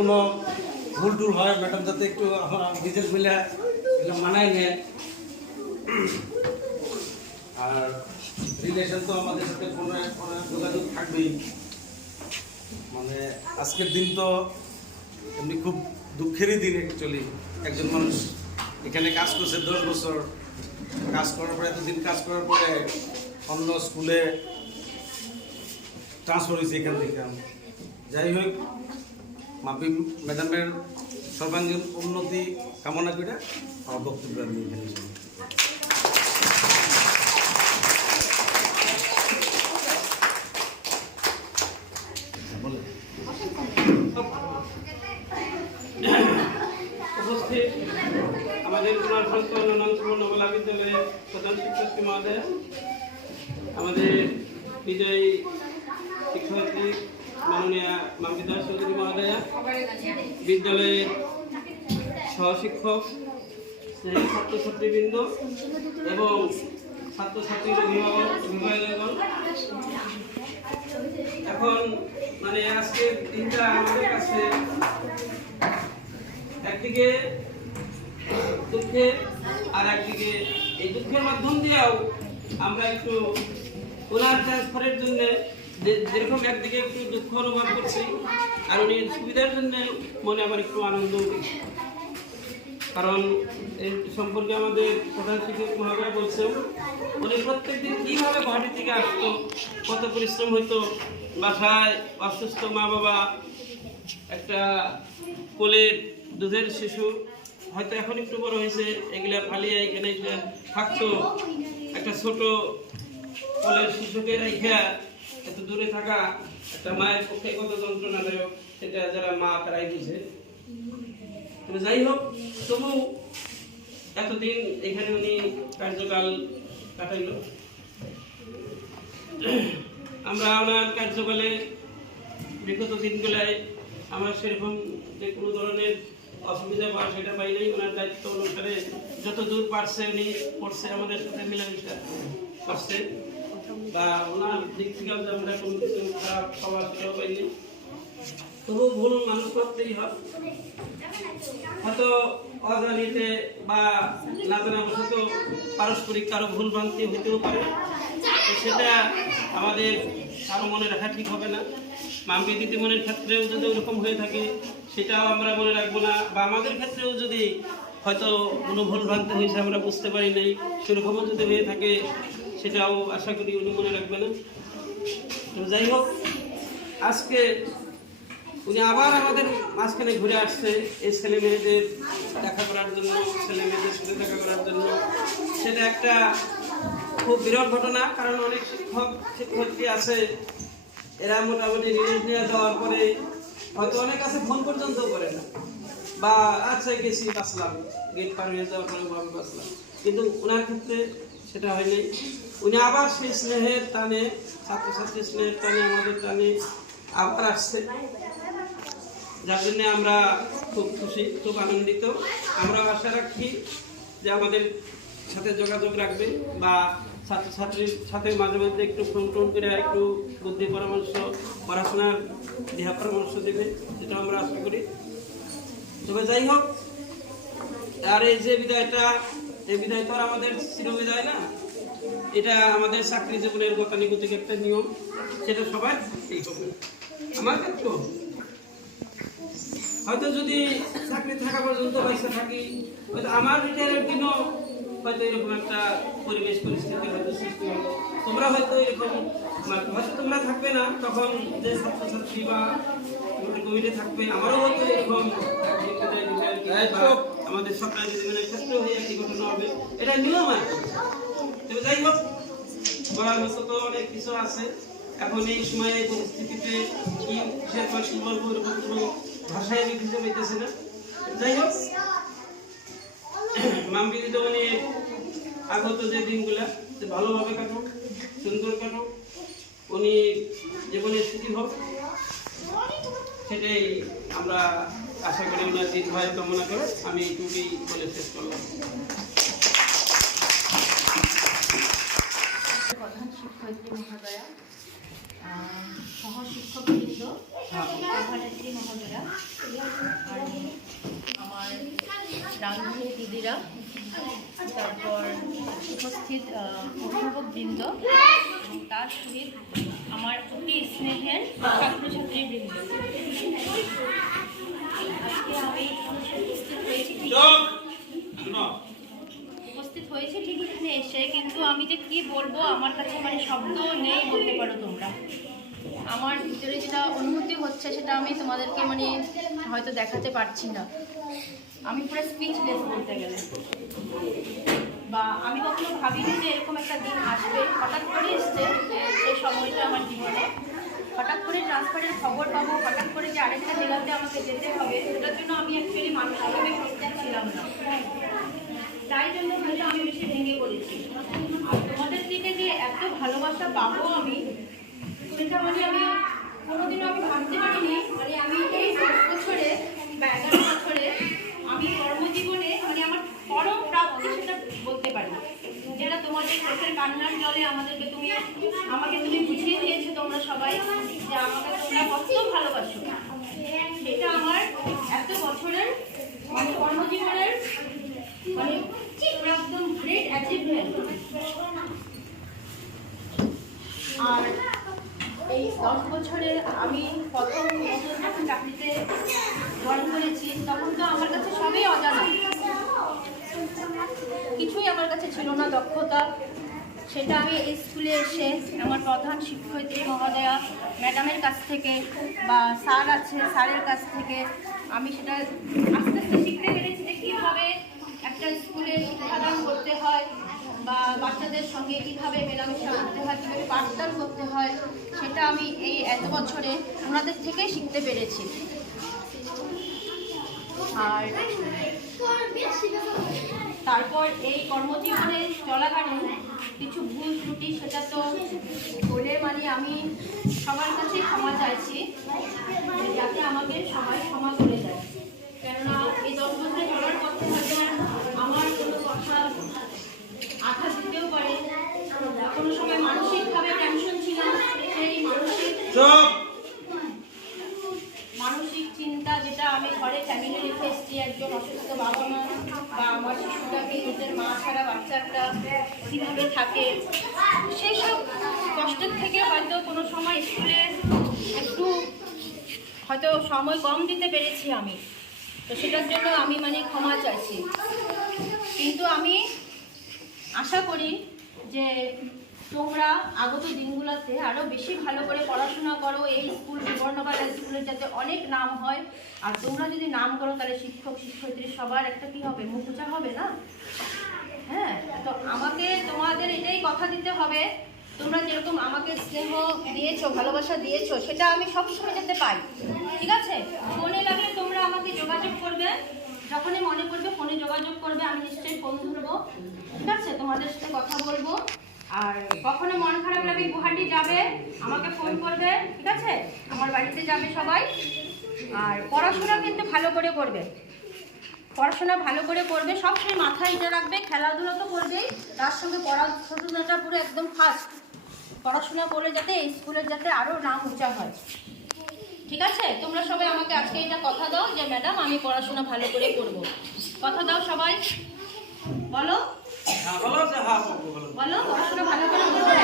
কোনো ভুল টুল হয় ম্যাডাম যাতে একটু আমার নিজের মিলে এগুলো মানায় নেয়। আর রিলেশন তো আমাদের সাথে কোনো যোগাযোগ থাকবেই। মানে আজকের দিন তো এমনি খুব দুঃখেরই দিন অ্যাকচুয়ালি। একজন মানুষ এখানে কাজ করছে 10 বছর, কাজ করার পরে এতদিন কাজ করার পরে অন্য স্কুলে ট্রান্সফার হয়েছে এখান থেকে। যাই হোক, মাপি ম্যাডামের সর্বাঙ্গীন উন্নতি কামনা করে আমার বক্তব্য আমি এখানে উপস্থিত আমাদের নবলা বিদ্যালয়ের প্রধান শিক্ষার্থী মহোদয়, আমাদের বিজয়ী শিক্ষার্থী মাননীয়া মামবিদা চৌধুরী মহোদয়া, বিদ্যালয়ের সহশিক্ষক, ছাত্রছাত্রীবৃন্দ এবং ছাত্রছাত্রীর অভিভাবকগণ, এখন মানে আজকের দিনটা আমাদের কাছে একদিকে দুঃখের, আর একদিকে এই দুঃখের মাধ্যম দিয়েও আমরা একটু ওনার ট্রান্সফারের জন্য যেরকম একদিকে একটু দুঃখ অনুভব করছি, আর উনি সুবিধার জন্য মনে আবার একটু আনন্দ, কারণ এই সম্পর্কে আমাদের প্রধান শিক্ষক মহোদয় বলছেন উনি প্রত্যেকদিন কীভাবে গুয়াহাটি থেকে আসতো, কত পরিশ্রম হইতো, বাসায় অসুস্থ মা বাবা, একটা কোলের দুধের শিশু হয়তো এখন একটু বড় হয়েছে, এগুলা ফালিয়ে এখানে থাকতো, একটা ছোট কোলের শিশুকে রেখে এত দূরে থাকা একটা মায়ের পক্ষে কত যন্ত্রণাদায়ক, সেটা যারা মা তারাই বুঝে। তবে যাই হোক, তবু এতদিন এখানে উনি কার্যকাল কাটাইল। আমরা ওনার কার্যকালে বিগত দিনগুলায় আমার সেরকম যে কোনো ধরনের অসুবিধা বা সেটা পাই নাই। ওনার দায়িত্ব অনুসারে যত দূর পারছে উনি করছে, আমাদের সাথে মিলামিশা করছে, বা ওনার দিক থেকে আমরা কোনো কিছু খারাপ খাবার সেটাও পাইনি। তবু ভুল মানুষ করতেই হয়, হয়তো অজানিতে বা না জানা বশত পারস্পরিক কারো ভুল ভ্রান্তি হইতেও পারে, তো সেটা আমাদের কারো মনে রাখা ঠিক হবে না। মাম্পি দিদিমণির ক্ষেত্রেও যদি ওরকম হয়ে থাকে সেটাও আমরা মনে রাখবো না, বা আমাদের ক্ষেত্রেও যদি হয়তো কোনো ভুল ভ্রান্তি হয়েছে আমরা বুঝতে পারি নাই, সেরকমও যদি হয়ে থাকে সেটাও আশা করি উনি মনে রাখবে না। তো যাই হোক, আজকে উনি আবার আমাদের মাঝখানে ঘুরে আসছে এই ছেলে মেয়েদের দেখা করার জন্য, ছেলে মেয়েদের সাথে দেখা করার জন্য। সেটা একটা খুব বিরল ঘটনা, কারণ অনেক শিক্ষার্থী আছে এরা মোটামুটি রিলিজ নিয়ে যাওয়ার পরে হয়তো অনেক কাছে ফোন পর্যন্ত করে না, বা আচ্ছা গেছি বাঁচলাম, গেট পার হয়ে যাওয়ার পরে আমি বাঁচলাম, কিন্তু ওনার ক্ষেত্রে সেটা হয়নি। উনি আবার সেই স্নেহের টানে, ছাত্রছাত্রীর স্নেহের টানে, আমাদের টানে আবার আসছে, যার জন্য আমরা খুব খুশি, খুব আনন্দিত। আমরা আশা রাখি যে আমাদের সাথে যোগাযোগ রাখবে, বা ছাত্রছাত্রীর সাথে মাঝে মাঝে একটু ফোন টোন করে একটু বুদ্ধি পরামর্শ, পড়াশোনার দেহা পরামর্শ দেবে, সেটা আমরা আশা করি। তবে যাই হোক, আর এই যে বিদায়টা, এই বিদায় তো আর আমাদের চিরবিদায় না, এটা আমাদের চাকরি জীবনের গতানুগতিক একটা নিয়ম, সেটা সবাই এই হবে। আমার ক্ষেত্রেও হয়তো যদি চাকরি থাকা পর্যন্ত পয়সা থাকি, হয়তো আমার রিটায়ারের দিনও হয়তো এরকম একটা পরিবেশ পরিস্থিতি হয়তো সৃষ্টি হবে। তোমরা হয়তো এরকম, হয়তো তোমরা থাকবে না তখন, যে ছাত্রছাত্রী বা কমিটি থাকবে, আমারও হয়তো এরকম আমাদের সরকারি জীবনের ক্ষেত্রেও একই ঘটনা হবে, এটা নিয়ম আর কি। তবে যাই হোক, বলার মতো তো অনেক কিছু আছে। এখন এই সময়ে পরিস্থিতিতে কি কিসের পর কি বলবো এরকম কোনো ভাষায় আমি খুঁজে পাইতেছি না। যাই হোক, মাম্পি দিদিমণির আগত যে দিনগুলা ভালোভাবে কাটুক, সুন্দর কাটুক, উনি জীবনে সুখী হোক, সেটাই আমরা আশা করি। ওনার দীর্ঘায়ু কামনা করে আমি এইটুকুই বলে শেষ করলাম। প্রধান শিক্ষয়িত্রী মহোদয়া, সহশিক্ষকবৃন্দ, সভানেত্রী মহোদয়া, আর আমার রাঁধুনি দিদিরা, তারপর উপস্থিত অভিভাবকবৃন্দ, এবং তার সহিত আমার অতি স্নেহের ছাত্রছাত্রীবৃন্দ, আজকে আমি উপস্থিত হয়েছি ঠিক এখানে এসে, কিন্তু আমি যে কি বলবো আমার কাছে মানে শব্দ নেই বলতে পারো তোমরা। আমার ভিতরে যেটা অনুভূতি হচ্ছে সেটা আমি তোমাদেরকে মানে হয়তো দেখাতে পারছি না। আমি পুরো স্পিচলেস বলতে গেলে। বা আমি কখনো ভাবিনি যে এরকম একটা দিন আসবে, হঠাৎ করে এসছে সেই সময়টা আমার জীবনে। হঠাৎ করে ট্রান্সফারের খবর পাবো, হঠাৎ করে যে আরেকটা জায়গাতে আমাকে যেতে হবে, সেটার জন্য আমি অ্যাকচুয়ালি মানসিকভাবে প্রস্তুত ছিলাম না। তাই জন্য হয়তো আমি বেশি ভেঙে পড়েছি। আর তোমাদের থেকে যে এত ভালোবাসা পাবো আমি, সেটা মানে আমি কোনোদিনও আমি ভাবতে পারিনি। মানে আমি এই 10 বছরে বা 11 বছরে আমি কর্মজীবনে মানে আমার পরম প্রাপ্তি সেটা বলতে পারি, যেটা তোমাদের চোখের কান্নার জলে আমাকে তুমি বুঝিয়ে দিয়েছো তোমরা সবাই, যে আমাকে তোমরা কত ভালোবাসো। সেটা আমার এত বছরের মানে কর্মজীবনের মানে একদম গ্রেট অ্যাচিভমেন্ট। আর এই 10 বছরে আমি প্রথম যখন চাকরিতে জয়েন করেছি, তখন তো আমার কাছে সবই অজানা, কিছুই আমার কাছে ছিল না দক্ষতা। সেটা আমি এই স্কুলে এসে আমার প্রধান শিক্ষয়িত্রী মহোদয়া ম্যাডামের কাছ থেকে বা স্যার আছে স্যারের কাছ থেকে আমি সেটা আস্তে আস্তে শিখতে পেরেছি যে কীভাবে একটা স্কুলে শিক্ষাদান করতে হয়, বা বাচ্চাদের সঙ্গে কীভাবে মেলামেশা করতে হয়, কীভাবে পাঠদান করতে হয়, সেটা আমি এই এত বছরে ওনাদের থেকেই শিখতে পেরেছি। আর তারপর এই কর্মজীবনে চলাকালীন কিছু ভুল ত্রুটি, সেটা তো বলে মানে আমি সবার কাছে ক্ষমা চাইছি, যাতে আমাকে সবাই ক্ষমা করে দেয়। কেননা এই 10 বছরে চলার পথে হয়তো আমার কোনো কথা আঘাত দিতেও পারে, কোনো সময় মানসিকভাবে টেনশন ছিলাম, সেই মানসিক চিন্তা যেটা আমি ঘরে ফ্যামিলি রেখে এসেছি, একজন অসুস্থ বাবা মা, বা আমার শিশুটাকে নিজের মা ছাড়া বাচ্চাটা কীভাবে থাকে, সেই সব কষ্টের থেকে হয়তো কোনো সময় স্কুলে একটু হয়তো সময় কম দিতে পেরেছি আমি, তো সেটার জন্য আমি মানে ক্ষমা চাইছি। কিন্তু আমি আশা করি যে তোমরা আগত দিনগুলোতে আরও বেশি ভালো করে পড়াশোনা করো, এই স্কুল বিবর্ণবালা স্কুলের যাতে অনেক নাম হয়। আর তোমরা যদি নাম করো তাহলে শিক্ষক শিক্ষয়িত্রী সবার একটা কি হবে, মুখ উঁচা হবে না? হ্যাঁ, তো আমাকে তোমাদের এটাই কথা দিতে হবে, তোমরা যেরকম আমাকে স্নেহ দিয়েছো, ভালোবাসা দিয়েছো, সেটা আমি সবসময় যেতে পাই। ঠিক আছে? ফোনে লাগলে তোমরা আমাকে যোগাযোগ করবে, যখনই মনে করবে ফোনে যোগাযোগ করবে, আমি নিশ্চয়ই ফোন ধরবো। ঠিক আছে? তোমাদের সাথে কথা বলবো। আর কখনো মন খারাপ লাগে গুয়াহাটি যাবে, আমাকে ফোন করবে। ঠিক আছে? আমার বাড়িতে যাবে সবাই। আর পড়াশোনা কিন্তু ভালো করে করবে, পড়াশোনা ভালো করে করবে, সবসময় মাথায় এটা রাখবে, খেলাধুলা তো করবেই, তার সঙ্গে পড়াশোনাটা পুরো একদম ফার্স্ট। পড়াশোনা করে যাতে এই স্কুলের যাতে আরও নাম উঁচা হয়। ঠিক আছে? তোমরা সবাই আমাকে আজকে এটা কথা দাও যে ম্যাডাম আমি পড়াশোনা ভালো করে করব। কথা দাও সবাই, বলো বলো পড়াশোনা ভালো করে করবে।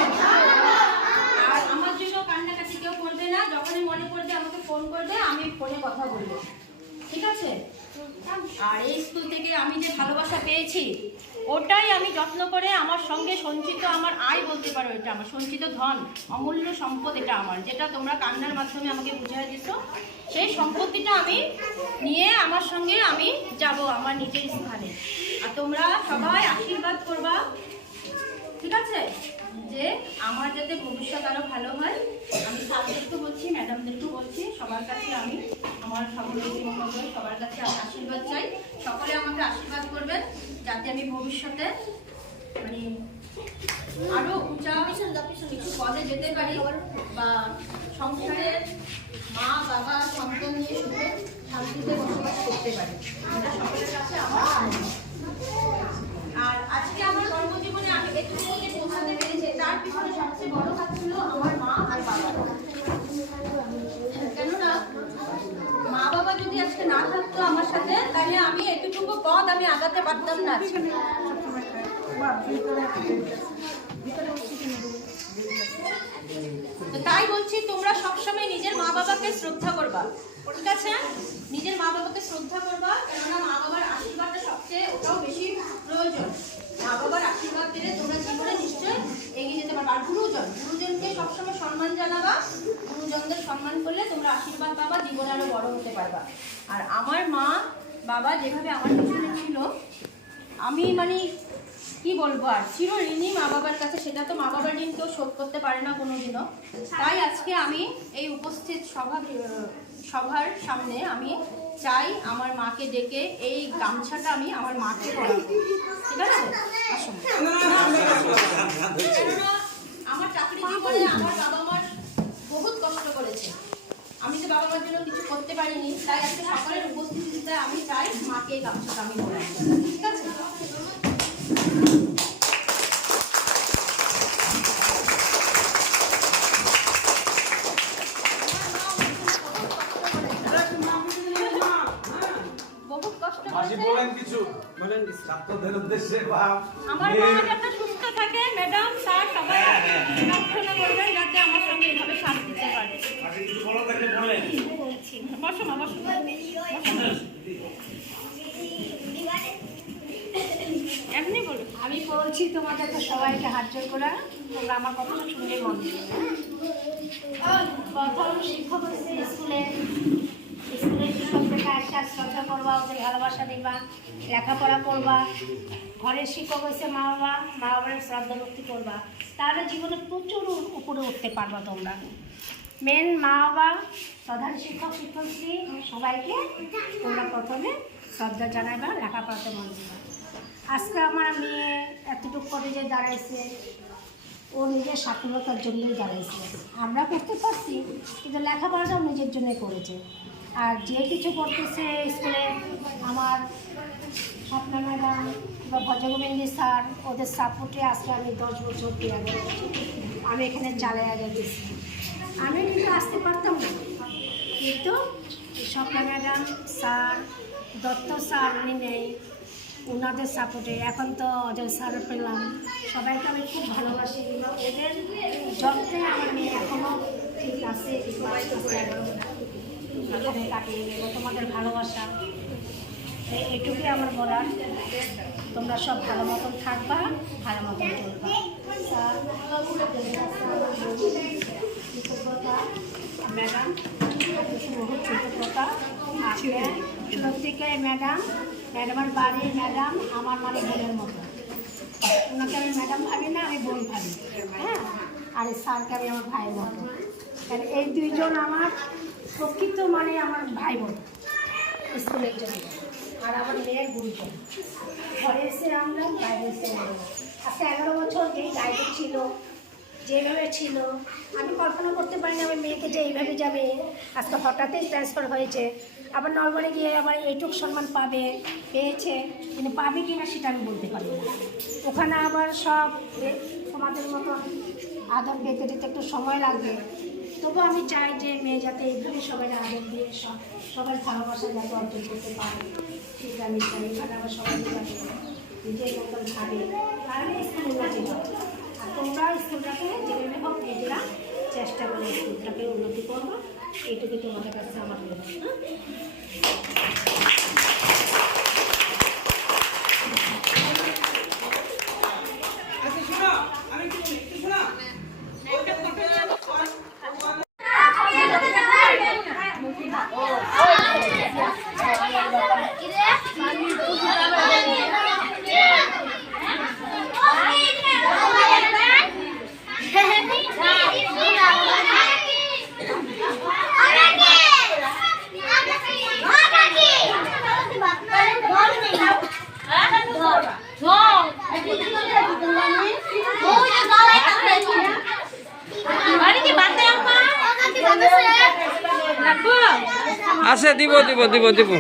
আর আমার জন্য কান্নাকাটি কেউ করবে না, যখনই মনে পড়বে আমাকে ফোন করবে, আমি ফোনে কথা বলবো। ঠিক আছে? আর এই স্কুল থেকে আমি যে ভালোবাসা পেয়েছি, ওটাই আমি যত্ন করে আমার সঙ্গে সঞ্চিত আমার আয় বলতে পারো, এটা আমার সঞ্চিত ধন, অমূল্য সম্পদ এটা আমার, যেটা তোমরা কান্নার মাধ্যমে আমাকে বুঝিয়ে দিচ্ছ, সেই সম্পত্তিটা আমি নিয়ে আমার সঙ্গে আমি যাব আমার নিজের স্থানে। আর তোমরা সবাই আশীর্বাদ করবা। ঠিক আছে? যে আমার যাতে ভবিষ্যৎ আরও ভালো হয়। আমি স্যারদেরকেও বলছি, ম্যাডামদেরকেও বলছি, সবার কাছে আমি আমার সভাপতি মহোদয় সবার কাছে আমি আশীর্বাদ চাই। সকলে আমাকে আশীর্বাদ করবেন যাতে আমি ভবিষ্যতে মানে আরও উঁচা কিছু পদে যেতে পারি, বা সংসারে মা বাবা সন্তান নিয়ে সুখে শান্তিতে বসবাস করতে পারি। এটা সকলের কাছে আমার কামনা। আর আজকে আমার কর্মজীবনে আমি একটু পৌঁছাতে পেরেছি, তার পিছনে সবচেয়ে বড় হাত ছিল আমার মা আর বাবা। তাহলে আমি এতটুকু পথ আমি আগাতে পারতাম না। তো তাই বলছি তোমরা সবসময় নিজের মা বাবাকে শ্রদ্ধা করবা, ঠিক আছে? নিজের মা বাবাকে শ্রদ্ধা করবা, কেননা মা বাবার আশীর্বাদটা সবচেয়ে ওটাও বেশি প্রয়োজন। মা বাবার আশীর্বাদ দিলে তোমরা জীবনে নিশ্চয়ই এগিয়ে যেতে পারবে। আর গুরুজনকে সবসময় সম্মান জানাবা, গুরুজনদের সম্মান করলে তোমরা আশীর্বাদ পাবা, জীবনে আরো বড় হতে পারবা। আর আমার মা বাবা যেভাবে আমার পিছনে ছিল, আমি মানে কি বলবো আর, চির ঋণী মা বাবার কাছে। সেটা তো মা বাবার ঋণ কেউ শোধ করতে পারে না কোনোদিনও। তাই আজকে আমি এই উপস্থিত সভার সামনে আমি চাই আমার মাকে ডেকে এই গামছাটা আমি আমার মাকে পরাবো, ঠিক আছে? আসুন। আমার চাকরি জীবনে আমার বাবা মার বহুত কষ্ট করেছে, আমি তো বাবা মার জন্য কিছু করতে পারিনি। তাই আজকে সকলের উপস্থিতিতে আমি চাই মাকে এই গামছাটা আমি পরাবো, ঠিক আছে? ছাত্রদের উদ্দেশ্যে বা আমার মা যাতে সুস্থ থাকে, ম্যাডাম স্যার সবাই প্রার্থনা করবেন যাতে আমার সঙ্গে এভাবে সাথ দিতে পারে। বসো মা, বসো। এমনি বলো। আমি বলছি তোমাদেরকে সবাইকে হাত জোর করে, তোমরা আমার কথাটা শুনলে মন দিবে। প্রথম শিক্ষক হচ্ছে স্কুলের শিক্ষকদের একটা শ্রদ্ধা করবা, ওদের ভালোবাসা দিবা, লেখাপড়া করবা। ঘরের শিক্ষক হচ্ছে মা বাবার শ্রদ্ধা ভক্তি করবা, তাহলে জীবনে প্রচুর উপরে উঠতে পারবা তোমরা। মেন মা বাবা, প্রধান শিক্ষক শিক্ষয়িত্রী সবাইকে তোমরা প্রথমে শ্রদ্ধা জানাইবা, লেখাপড়াতে মন দিবা। আজকে আমার মেয়ে এতটুকু করে যে দাঁড়াইছে, ও নিজের সফলতার জন্যই দাঁড়াইছে। আমরা করতে পারছি, কিন্তু লেখাপড়াটাও নিজের জন্যই করেছে। আর যে কিছু করতেছে স্কুলে, আমার স্বপ্না ম্যাডাম বা ভজগোবিন্দি স্যার, ওদের সাপোর্টে আজকে আমি 10 বছর পেয়ে গেছি। আমি এখানে চালিয়ে গেছি। আমি কিন্তু আসতে পারতাম না, কিন্তু Swapna madam sir, Dutta sir উনি নেই, ওনাদের সাপোর্টে এখন তো ওদের স্যার পেলাম। সবাইকে আমি খুব ভালোবাসি, এদের যত্নে আমার মেয়ে এখনও ঠিক আছে। এখানে কাটিয়ে দেবো তোমাদের ভালোবাসা, এইটুকুই আমার বলার। তোমরা সব ভালো মতন থাকবা, ভালো মতন চলবা। কৃতজ্ঞতা ম্যাডাম, বহুত কৃতজ্ঞতা। সত্যিকার ম্যাডামের বাড়ি ম্যাডাম আমার মানে বোনের মতো। ওনাকে আমি ম্যাডাম ভাবি না, আমি বোন ভাবি। হ্যাঁ, আর স্যারকে আমি আমার ভাইয়ের মতো। কারণ এই দুইজন আমার প্রকৃত মানে আমার ভাই বোন স্কুলের জন্য। আর আমার মেয়ের গুরুজন। ঘরে এসে আমরা, বাইরে এসে আমরা। আজকে 11 বছর যেই দায়িত্ব ছিল, যেভাবে ছিল, আমি কল্পনা করতে পারিনি আমার মেয়েকে যে এইভাবে যাবে। আজকে হঠাৎই ট্রান্সফার হয়েছে, আবার নলবাড়ি গিয়ে আমার এইটুক সম্মান পেয়েছে, কিন্তু পাবে কি না সেটা আমি বলতে পারি না। ওখানে আবার সব তোমাদের মতো আদর পেতে দিতে একটু সময় লাগবে। তবু আমি চাই যে মেয়ে যাতে এইভাবে সবাই আদর দিয়ে সবার ভালোবাসা যাতে অর্জন করতে পারে, সেটা আমি চাই। এখানে আবার সবাই যাবে নিজের মতন ভাবে, কারণ স্কুল উন্নতি হয়। আর তোমরা স্কুলটাকে যেভাবে হোক নিজেরা চেষ্টা করে স্কুলটাকে উন্নতি করবো, এইটুকু তোমাদের কাছে আমার বলবো। আছে দিব দিব দিব দিব